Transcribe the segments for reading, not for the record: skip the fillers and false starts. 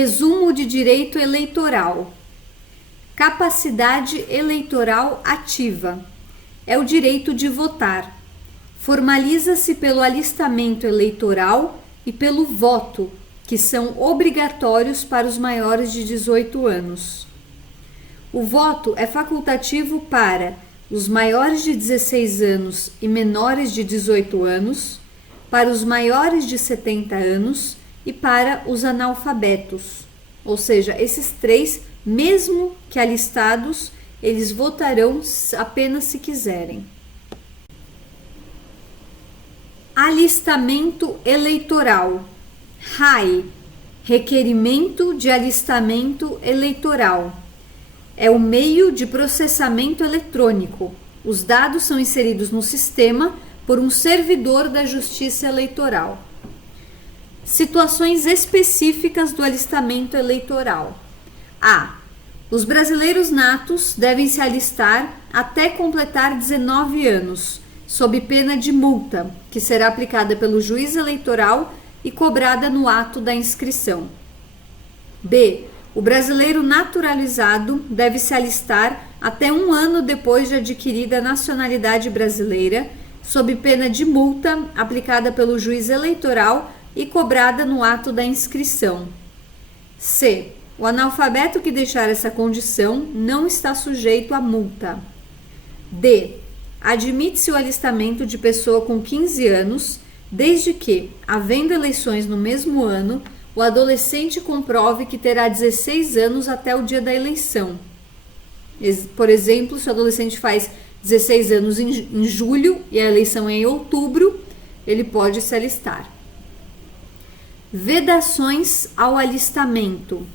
Resumo de direito eleitoral. Capacidade eleitoral ativa. É o direito de votar. Formaliza-se pelo alistamento eleitoral e pelo voto, que são obrigatórios para os maiores de 18 anos. O voto é facultativo para os maiores de 16 anos e menores de 18 anos, para os maiores de 70 anos e para os analfabetos. Ou seja, esses três, mesmo que alistados, eles votarão apenas se quiserem. Alistamento eleitoral. RAE, Requerimento de Alistamento Eleitoral. É o meio de processamento eletrônico. Os dados são inseridos no sistema por um servidor da Justiça Eleitoral. Situações específicas do alistamento eleitoral. A. Os brasileiros natos devem se alistar até completar 19 anos, sob pena de multa, que será aplicada pelo juiz eleitoral e cobrada no ato da inscrição. B. O brasileiro naturalizado deve se alistar até 1 ano depois de adquirida a nacionalidade brasileira, sob pena de multa aplicada pelo juiz eleitoral e cobrada no ato da inscrição. C. O analfabeto que deixar essa condição não está sujeito a multa. D. Admite-se o alistamento de pessoa com 15 anos, desde que, havendo eleições no mesmo ano, o adolescente comprove que terá 16 anos até o dia da eleição. Por exemplo, se o adolescente faz 16 anos em julho e a eleição é em outubro, ele pode se alistar. Vedações ao alistamento.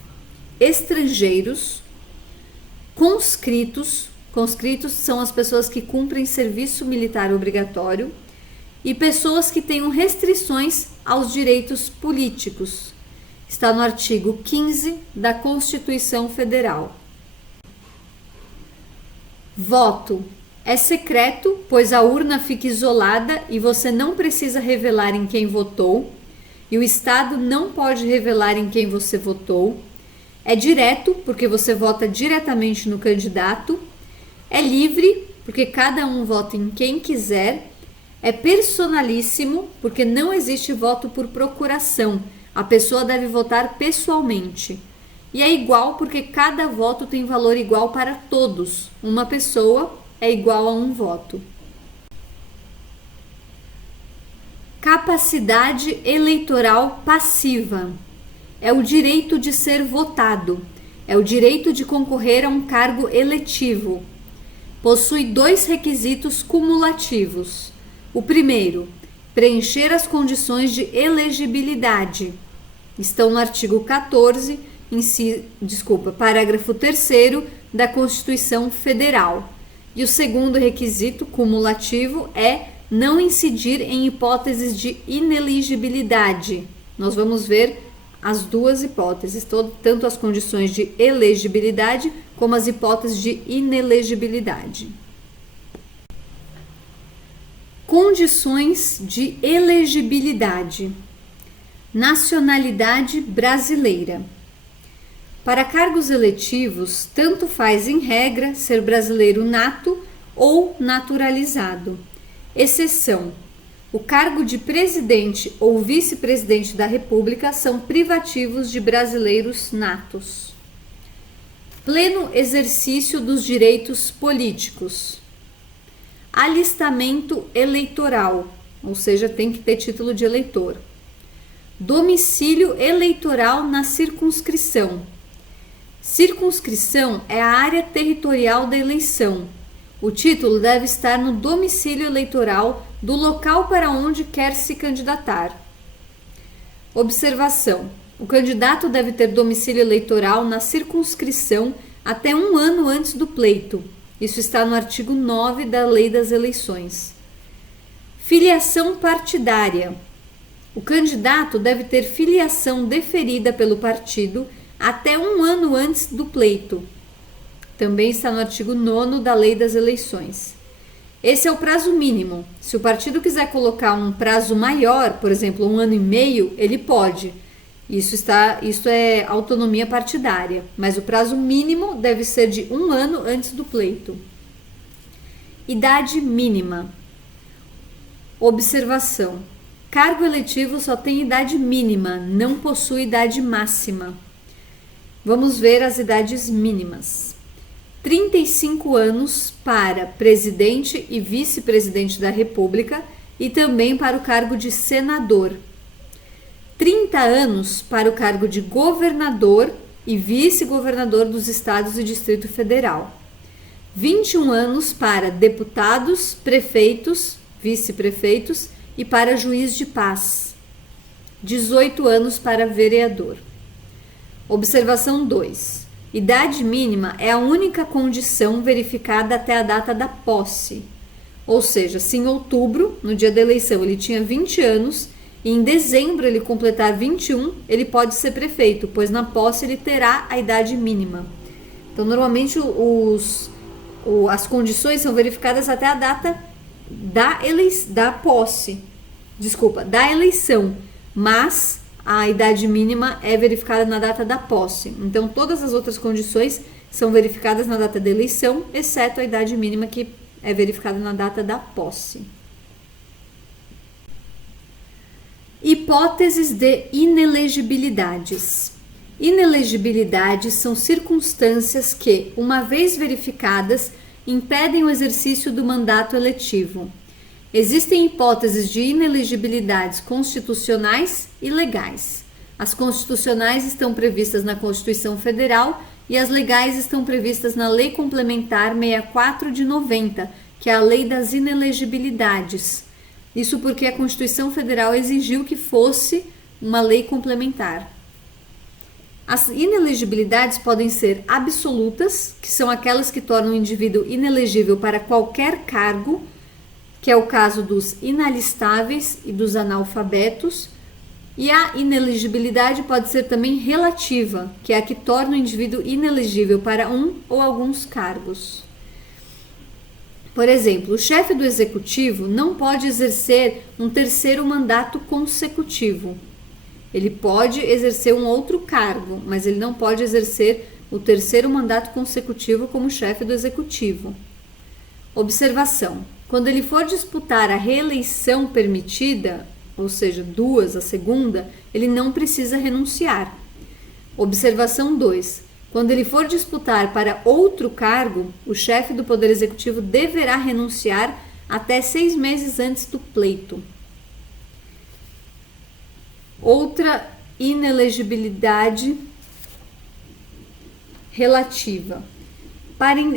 Estrangeiros, conscritos são as pessoas que cumprem serviço militar obrigatório, e pessoas que tenham restrições aos direitos políticos. Está no artigo 15 da Constituição Federal. Voto. É secreto, pois a urna fica isolada e você não precisa revelar em quem votou, e o Estado não pode revelar em quem você votou. É direto, porque você vota diretamente no candidato. É livre, porque cada um vota em quem quiser. É personalíssimo, porque não existe voto por procuração. A pessoa deve votar pessoalmente. E é igual, porque cada voto tem valor igual para todos. Uma pessoa é igual a um voto. Capacidade eleitoral passiva. É o direito de ser votado. É o direito de concorrer a um cargo eletivo. Possui 2 requisitos cumulativos. O primeiro, preencher as condições de elegibilidade. Estão no artigo 14, parágrafo 3º da Constituição Federal. E o segundo requisito cumulativo é não incidir em hipóteses de ineligibilidade. Nós vamos ver as duas hipóteses, tanto as condições de elegibilidade como as hipóteses de inelegibilidade. Condições de elegibilidade. Nacionalidade brasileira. Para cargos eletivos, tanto faz em regra ser brasileiro nato ou naturalizado. Exceção: o cargo de presidente ou vice-presidente da República são privativos de brasileiros natos. Pleno exercício dos direitos políticos. Alistamento eleitoral, ou seja, tem que ter título de eleitor. Domicílio eleitoral na circunscrição. Circunscrição é a área territorial da eleição. O título deve estar no domicílio eleitoral do local para onde quer se candidatar. Observação: o candidato deve ter domicílio eleitoral na circunscrição até 1 ano antes do pleito. Isso está no artigo 9 da Lei das Eleições. Filiação partidária. O candidato deve ter filiação deferida pelo partido até 1 ano antes do pleito. Também está no artigo 9º da Lei das Eleições. Esse é o prazo mínimo. Se o partido quiser colocar um prazo maior, por exemplo, 1 ano e meio, ele pode. Isso é autonomia partidária, mas o prazo mínimo deve ser de 1 ano antes do pleito. Idade mínima. Observação: cargo eletivo só tem idade mínima, não possui idade máxima. Vamos ver as idades mínimas. 35 anos para presidente e vice-presidente da República e também para o cargo de senador. 30 anos para o cargo de governador e vice-governador dos estados e Distrito Federal. 21 anos para deputados, prefeitos, vice-prefeitos e para juiz de paz. 18 anos para vereador. Observação 2. Idade mínima é a única condição verificada até a data da posse. Ou seja, se em outubro, no dia da eleição, ele tinha 20 anos e em dezembro ele completar 21, ele pode ser prefeito, pois na posse ele terá a idade mínima. Então, normalmente as condições são verificadas até a data da eleição, mas a idade mínima é verificada na data da posse. Então, todas as outras condições são verificadas na data da eleição, exceto a idade mínima, que é verificada na data da posse. Hipóteses de inelegibilidades. Inelegibilidades são circunstâncias que, uma vez verificadas, impedem o exercício do mandato eletivo. Existem hipóteses de inelegibilidades constitucionais e legais. As constitucionais estão previstas na Constituição Federal e as legais estão previstas na Lei Complementar 64 de 90, que é a Lei das Inelegibilidades. Isso porque a Constituição Federal exigiu que fosse uma lei complementar. As inelegibilidades podem ser absolutas, que são aquelas que tornam o indivíduo inelegível para qualquer cargo, que é o caso dos inalistáveis e dos analfabetos, e a inelegibilidade pode ser também relativa, que é a que torna o indivíduo inelegível para um ou alguns cargos. Por exemplo, o chefe do executivo não pode exercer um terceiro mandato consecutivo. Ele pode exercer um outro cargo, mas ele não pode exercer o terceiro mandato consecutivo como chefe do executivo. Observação: quando ele for disputar a reeleição permitida, ou seja, 2, a segunda, ele não precisa renunciar. Observação 2. Quando ele for disputar para outro cargo, o chefe do Poder Executivo deverá renunciar até 6 meses antes do pleito. Outra inelegibilidade relativa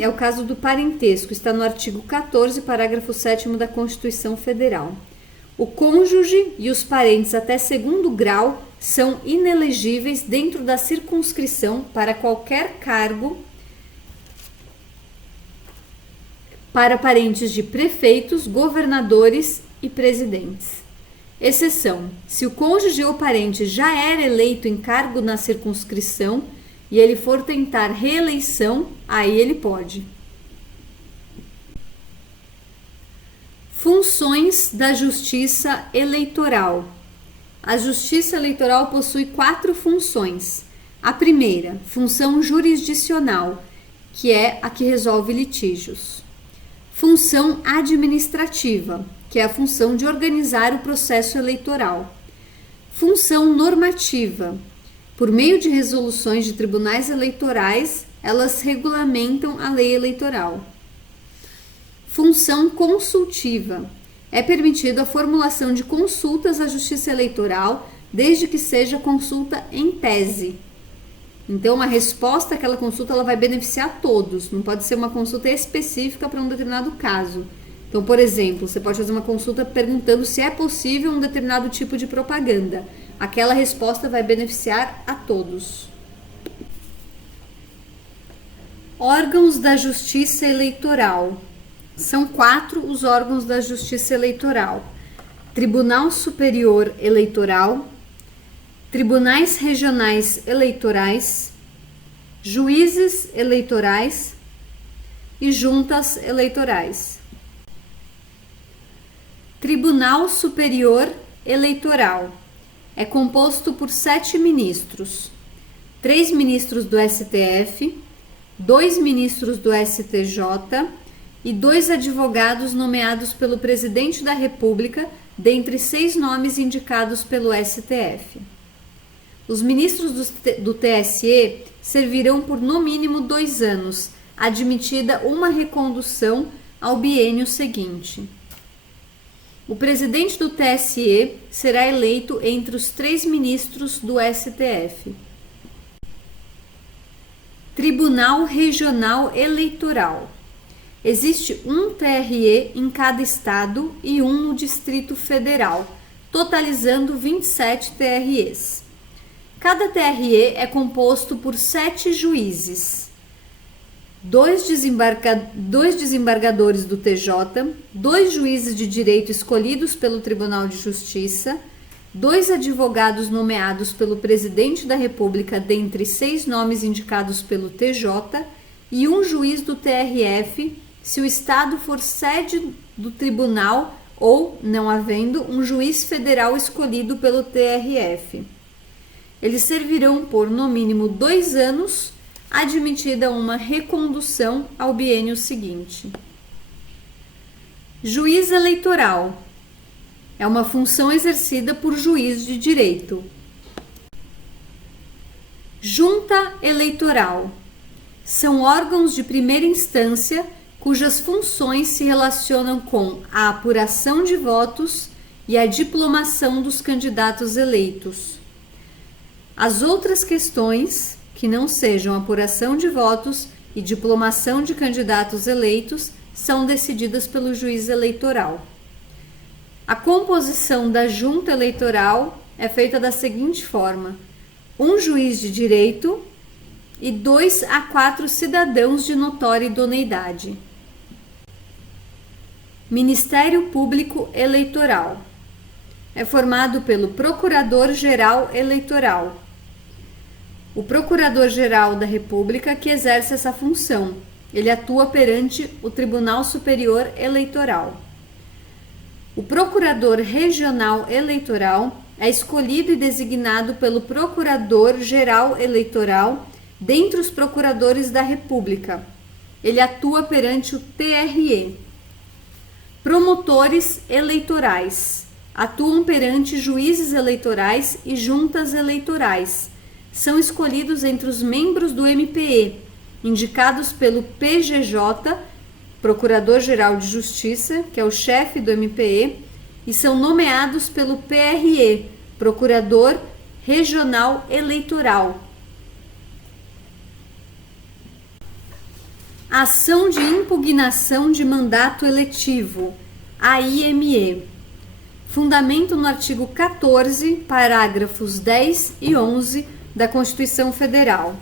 é o caso do parentesco, está no artigo 14, parágrafo 7º da Constituição Federal. O cônjuge e os parentes até segundo grau são inelegíveis dentro da circunscrição para qualquer cargo para parentes de prefeitos, governadores e presidentes. Exceção: se o cônjuge ou parente já era eleito em cargo na circunscrição e ele for tentar reeleição, aí ele pode. Funções da Justiça Eleitoral. A Justiça Eleitoral possui 4 funções. A primeira, função jurisdicional, que é a que resolve litígios. Função administrativa, que é a função de organizar o processo eleitoral. Função normativa. Por meio de resoluções de tribunais eleitorais, elas regulamentam a lei eleitoral. Função consultiva. É permitido a formulação de consultas à Justiça Eleitoral, desde que seja consulta em tese. Então, a resposta àquela consulta ela vai beneficiar todos, não pode ser uma consulta específica para um determinado caso. Então, por exemplo, você pode fazer uma consulta perguntando se é possível um determinado tipo de propaganda. Aquela resposta vai beneficiar a todos. Órgãos da Justiça Eleitoral. São 4 os órgãos da Justiça Eleitoral: Tribunal Superior Eleitoral, Tribunais Regionais Eleitorais, Juízes Eleitorais e Juntas Eleitorais. Tribunal Superior Eleitoral é composto por 7 ministros: 3 ministros do STF, 2 ministros do STJ e 2 advogados nomeados pelo Presidente da República, dentre 6 nomes indicados pelo STF. Os ministros do TSE servirão por no mínimo 2 anos, admitida uma recondução ao biênio seguinte. O presidente do TSE será eleito entre os 3 ministros do STF. Tribunal Regional Eleitoral. Existe um TRE em cada estado e um no Distrito Federal, totalizando 27 TREs. Cada TRE é composto por 7 juízes, 2 desembargadores do TJ, 2 juízes de direito escolhidos pelo Tribunal de Justiça, 2 advogados nomeados pelo Presidente da República dentre 6 nomes indicados pelo TJ e um juiz do TRF, se o Estado for sede do tribunal ou, não havendo, um juiz federal escolhido pelo TRF. Eles servirão por, no mínimo, 2 anos, admitida uma recondução ao biênio seguinte. Juiz eleitoral. É uma função exercida por juiz de direito. Junta eleitoral. São órgãos de primeira instância cujas funções se relacionam com a apuração de votos e a diplomação dos candidatos eleitos. As outras questões, que não sejam apuração de votos e diplomação de candidatos eleitos, são decididas pelo juiz eleitoral. A composição da junta eleitoral é feita da seguinte forma: um juiz de direito e 2 a 4 cidadãos de notória idoneidade. Ministério Público Eleitoral. É formado pelo Procurador-Geral Eleitoral. O Procurador-Geral da República que exerce essa função. Ele atua perante o Tribunal Superior Eleitoral. O Procurador Regional Eleitoral é escolhido e designado pelo Procurador-Geral Eleitoral dentre os procuradores da República. Ele atua perante o TRE. Promotores eleitorais. Atuam perante juízes eleitorais e juntas eleitorais. São escolhidos entre os membros do MPE, indicados pelo PGJ, Procurador-Geral de Justiça, que é o chefe do MPE, e são nomeados pelo PRE, Procurador Regional Eleitoral. Ação de impugnação de mandato eletivo, AIME. Fundamento no artigo 14, parágrafos 10 e 11 da Constituição Federal.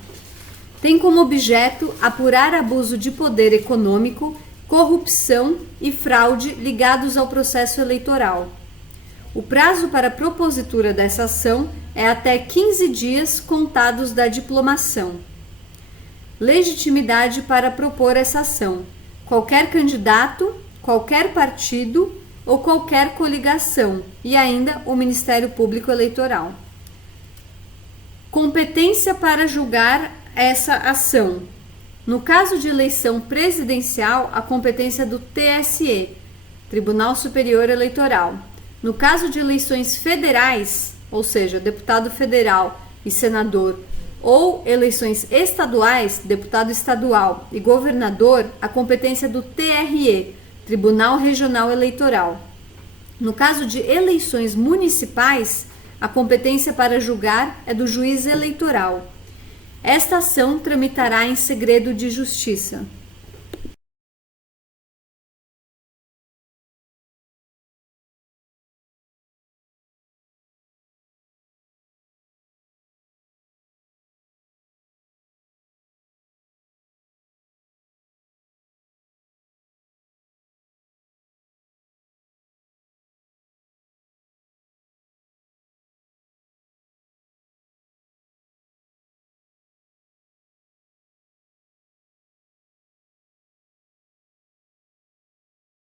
Tem como objeto apurar abuso de poder econômico, corrupção e fraude ligados ao processo eleitoral. O prazo para a propositura dessa ação é até 15 dias contados da diplomação. Legitimidade para propor essa ação: qualquer candidato, qualquer partido ou qualquer coligação, e ainda o Ministério Público Eleitoral. Competência para julgar essa ação: no caso de eleição presidencial, a competência do TSE, Tribunal Superior Eleitoral. No caso de eleições federais, ou seja, deputado federal e senador, ou eleições estaduais, deputado estadual e governador, a competência do TRE, Tribunal Regional Eleitoral. No caso de eleições municipais, a competência para julgar é do juiz eleitoral. Esta ação tramitará em segredo de justiça.